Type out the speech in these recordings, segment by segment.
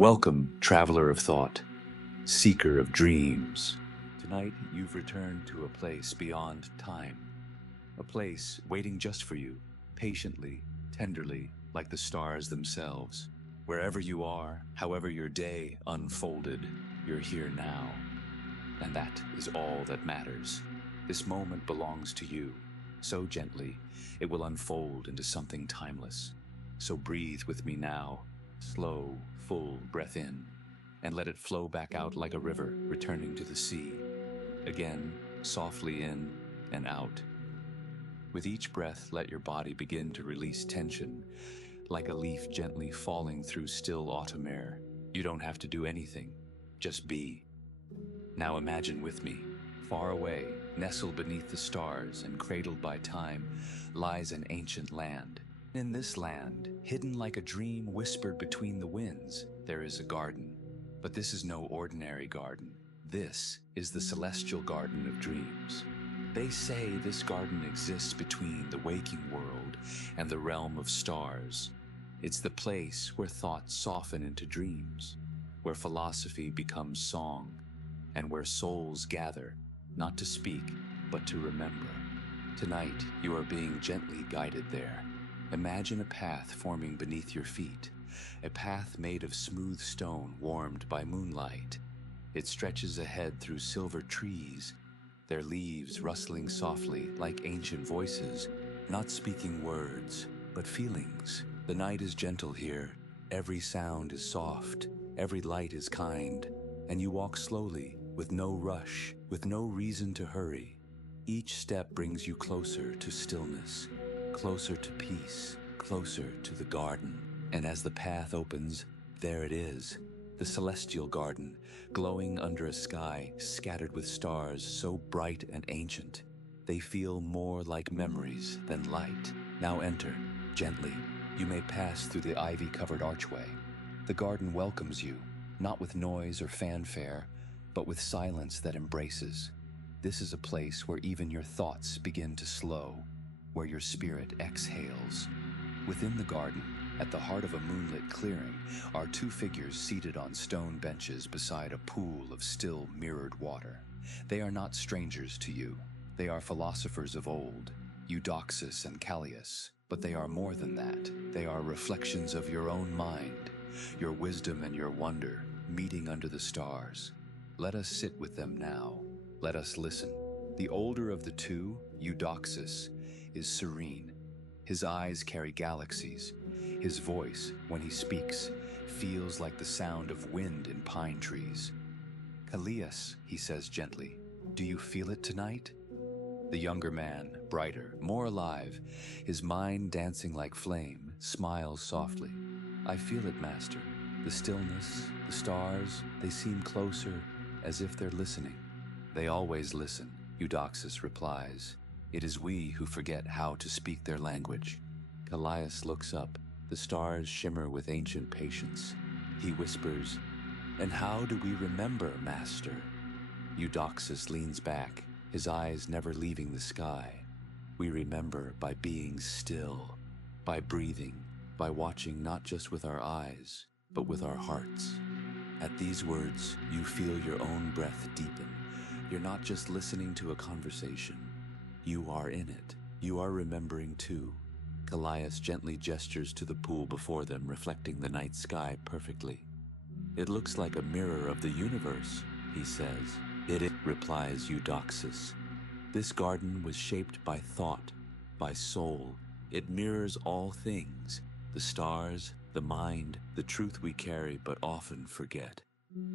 Welcome, traveler of thought, seeker of dreams. Tonight, you've returned to a place beyond time, a place waiting just for you, patiently, tenderly, like the stars themselves. Wherever you are, however your day unfolded, you're here now. And that is all that matters. This moment belongs to you. So gently, it will unfold into something timeless. So breathe with me now. Slow, full breath in, and let it flow back out like a river returning to the sea. Again, softly in and out. With each breath, let your body begin to release tension, like a leaf gently falling through still autumn air. You don't have to do anything, just be. Now imagine with me, far away, nestled beneath the stars and cradled by time, lies an ancient land. In this land, hidden like a dream whispered between the winds, there is a garden. But this is no ordinary garden. This is the celestial garden of dreams. They say this garden exists between the waking world and the realm of stars. It's the place where thoughts soften into dreams, where philosophy becomes song, and where souls gather, not to speak, but to remember. Tonight, you are being gently guided there. Imagine a path forming beneath your feet, a path made of smooth stone warmed by moonlight. It stretches ahead through silver trees, their leaves rustling softly like ancient voices, not speaking words, but feelings. The night is gentle here. Every sound is soft, every light is kind, and you walk slowly, with no rush, with no reason to hurry. Each step brings you closer to stillness, closer to peace, closer to the garden. And as the path opens, there it is, the celestial garden, glowing under a sky scattered with stars so bright and ancient. They feel more like memories than light. Now enter, gently. You may pass through the ivy-covered archway. The garden welcomes you, not with noise or fanfare, but with silence that embraces. This is a place where even your thoughts begin to slow, where your spirit exhales. Within the garden, at the heart of a moonlit clearing, are two figures seated on stone benches beside a pool of still mirrored water. They are not strangers to you. They are philosophers of old, Eudoxus and Callias. But they are more than that. They are reflections of your own mind, your wisdom and your wonder, meeting under the stars. Let us sit with them now. Let us listen. The older of the two, Eudoxus, is serene. His eyes carry galaxies. His voice, when he speaks, feels like the sound of wind in pine trees. Callias, he says gently, do you feel it tonight? The younger man, brighter, more alive, his mind dancing like flame, smiles softly. I feel it, master. The stillness, the stars, they seem closer, as if they're listening. They always listen, Eudoxus replies. It is we who forget how to speak their language. Callias looks up. The stars shimmer with ancient patience. He whispers, and how do we remember, master? Eudoxus leans back, his eyes never leaving the sky. We remember by being still, by breathing, by watching not just with our eyes, but with our hearts. At these words, you feel your own breath deepen. You're not just listening to a conversation. You are in it. You are remembering too. Callias gently gestures to the pool before them, reflecting the night sky perfectly. It looks like a mirror of the universe, he says. It replies Eudoxus. This garden was shaped by thought, by soul. It mirrors all things, the stars, the mind, the truth we carry but often forget.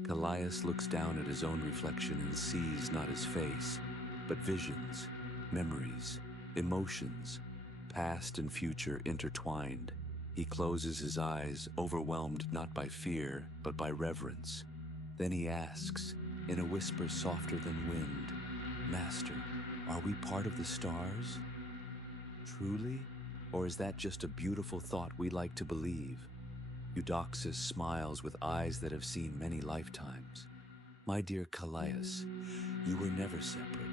Callias looks down at his own reflection and sees not his face, but visions, memories, emotions, past and future intertwined. He closes his eyes, overwhelmed not by fear, but by reverence. Then he asks, in a whisper softer than wind, Master, are we part of the stars? Truly? Or is that just a beautiful thought we like to believe? Eudoxus smiles with eyes that have seen many lifetimes. My dear Callias, you were never separate.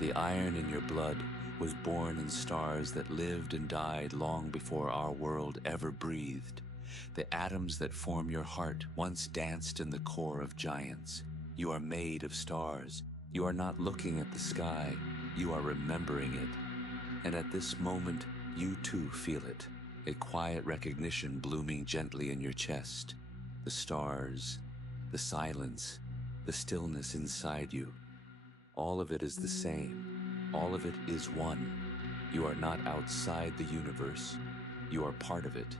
The iron in your blood was born in stars that lived and died long before our world ever breathed. The atoms that form your heart once danced in the core of giants. You are made of stars. You are not looking at the sky. You are remembering it. And at this moment, you too feel it. A quiet recognition blooming gently in your chest. The stars, the silence, the stillness inside you. All of it is the same. All of it is one. You are not outside the universe. You are part of it.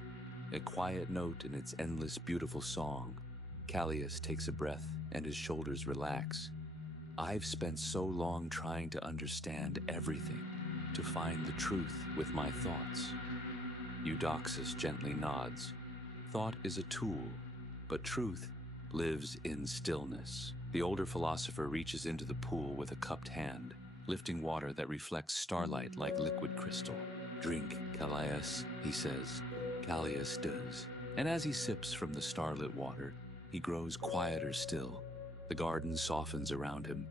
A quiet note in its endless beautiful song. Callias takes a breath and his shoulders relax. I've spent so long trying to understand everything, to find the truth with my thoughts. Eudoxus gently nods. Thought is a tool, but truth lives in stillness. The older philosopher reaches into the pool with a cupped hand, lifting water that reflects starlight like liquid crystal. Drink, Callias, he says. Callias does. And as he sips from the starlit water, he grows quieter still. The garden softens around him.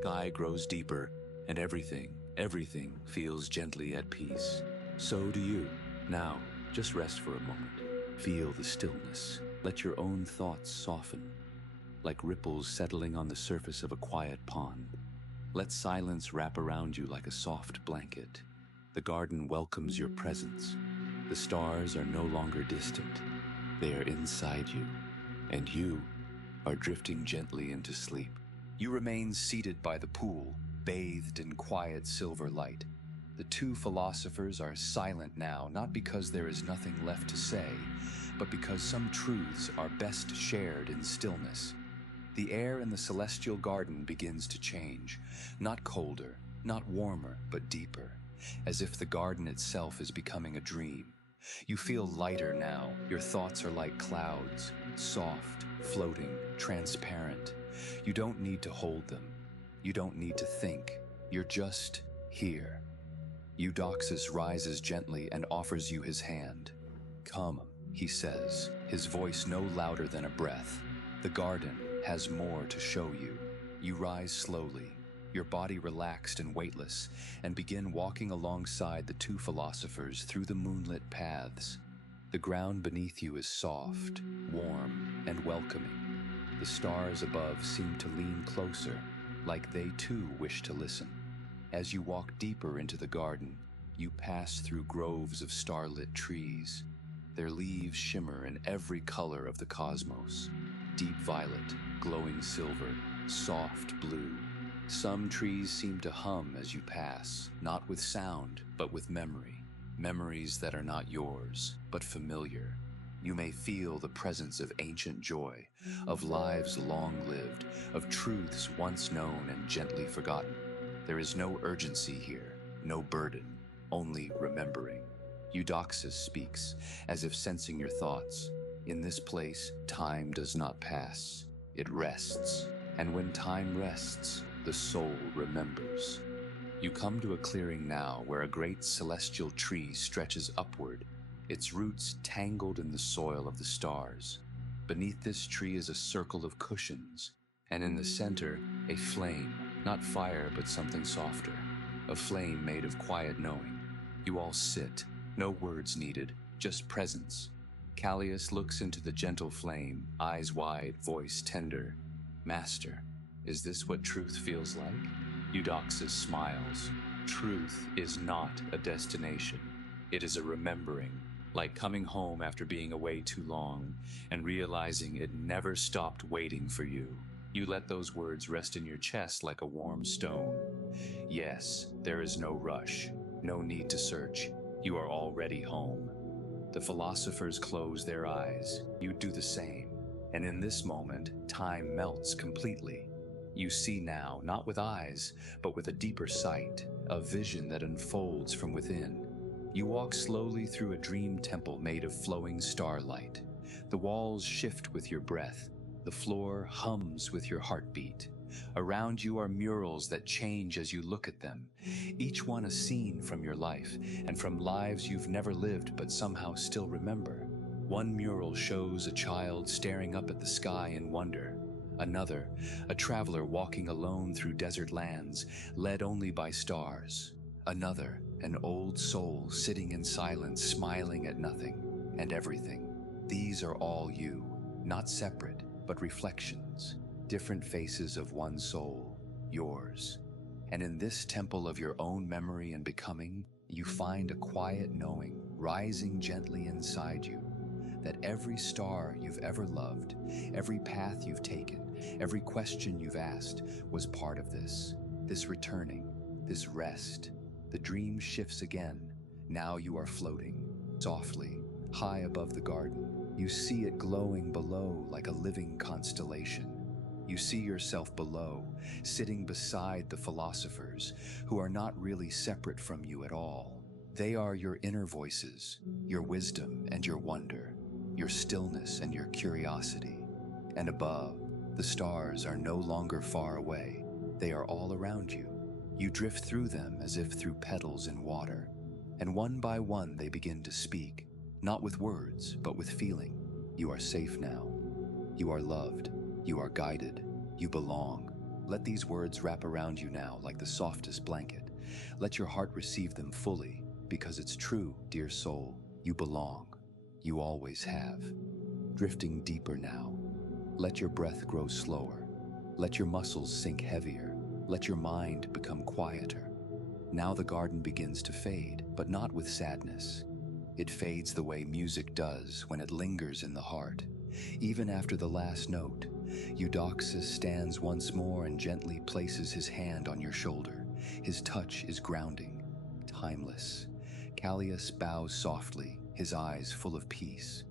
Sky grows deeper, and everything feels gently at peace. So do you. Now, just rest for a moment. Feel the stillness. Let your own thoughts soften, like ripples settling on the surface of a quiet pond. Let silence wrap around you like a soft blanket. The garden welcomes your presence. The stars are no longer distant. They are inside you, and you are drifting gently into sleep. You remain seated by the pool, bathed in quiet silver light. The two philosophers are silent now, not because there is nothing left to say, but because some truths are best shared in stillness. The air in the celestial garden begins to change, not colder, not warmer, but deeper, as if the garden itself is becoming a dream. You feel lighter now. Your thoughts are like clouds, soft, floating, transparent. You don't need to hold them. You don't need to think. You're just here. Eudoxus rises gently and offers you his hand. Come, he says, his voice no louder than a breath. The garden has more to show you. You rise slowly, your body relaxed and weightless, and begin walking alongside the two philosophers through the moonlit paths. The ground beneath you is soft, warm, and welcoming. The stars above seem to lean closer, like they too wish to listen. As you walk deeper into the garden, you pass through groves of starlit trees. Their leaves shimmer in every color of the cosmos. Deep violet, glowing silver, soft blue. Some trees seem to hum as you pass, not with sound, but with memory. Memories that are not yours, but familiar. You may feel the presence of ancient joy, of lives long lived, of truths once known and gently forgotten. There is no urgency here, no burden, only remembering. Eudoxus speaks, as if sensing your thoughts. In this place, time does not pass. It rests. And when time rests, the soul remembers. You come to a clearing now where a great celestial tree stretches upward, its roots tangled in the soil of the stars. Beneath this tree is a circle of cushions, and in the center, a flame, not fire but something softer, a flame made of quiet knowing. You all sit, no words needed, just presence. Callias looks into the gentle flame, eyes wide, voice tender. Master, is this what truth feels like? Eudoxus smiles. Truth is not a destination. It is a remembering, like coming home after being away too long and realizing it never stopped waiting for you. You let those words rest in your chest like a warm stone. Yes, there is no rush, no need to search. You are already home. The philosophers close their eyes. You do the same. And in this moment, time melts completely. You see now, not with eyes, but with a deeper sight, a vision that unfolds from within. You walk slowly through a dream temple made of flowing starlight. The walls shift with your breath. The floor hums with your heartbeat. Around you are murals that change as you look at them, each one a scene from your life, and from lives you've never lived but somehow still remember. One mural shows a child staring up at the sky in wonder. Another, a traveler walking alone through desert lands, led only by stars. Another, an old soul sitting in silence, smiling at nothing and everything. These are all you, not separate, but reflections, different faces of one soul, yours. And in this temple of your own memory and becoming, you find a quiet knowing rising gently inside you that every star you've ever loved, every path you've taken, every question you've asked was part of this returning, this rest. The dream shifts again. Now you are floating, softly, high above the garden. You see it glowing below like a living constellation. You see yourself below, sitting beside the philosophers who are not really separate from you at all. They are your inner voices, your wisdom and your wonder, your stillness and your curiosity. And above, the stars are no longer far away. They are all around you. You drift through them as if through petals in water. And one by one they begin to speak, not with words, but with feeling. You are safe now. You are loved. You are guided. You belong. Let these words wrap around you now like the softest blanket. Let your heart receive them fully, because it's true, dear soul. You belong. You always have. Drifting deeper now. Let your breath grow slower. Let your muscles sink heavier. Let your mind become quieter. Now the garden begins to fade, but not with sadness. It fades the way music does when it lingers in the heart. Even after the last note, Eudoxus stands once more and gently places his hand on your shoulder. His touch is grounding, timeless. Callias bows softly, his eyes full of peace.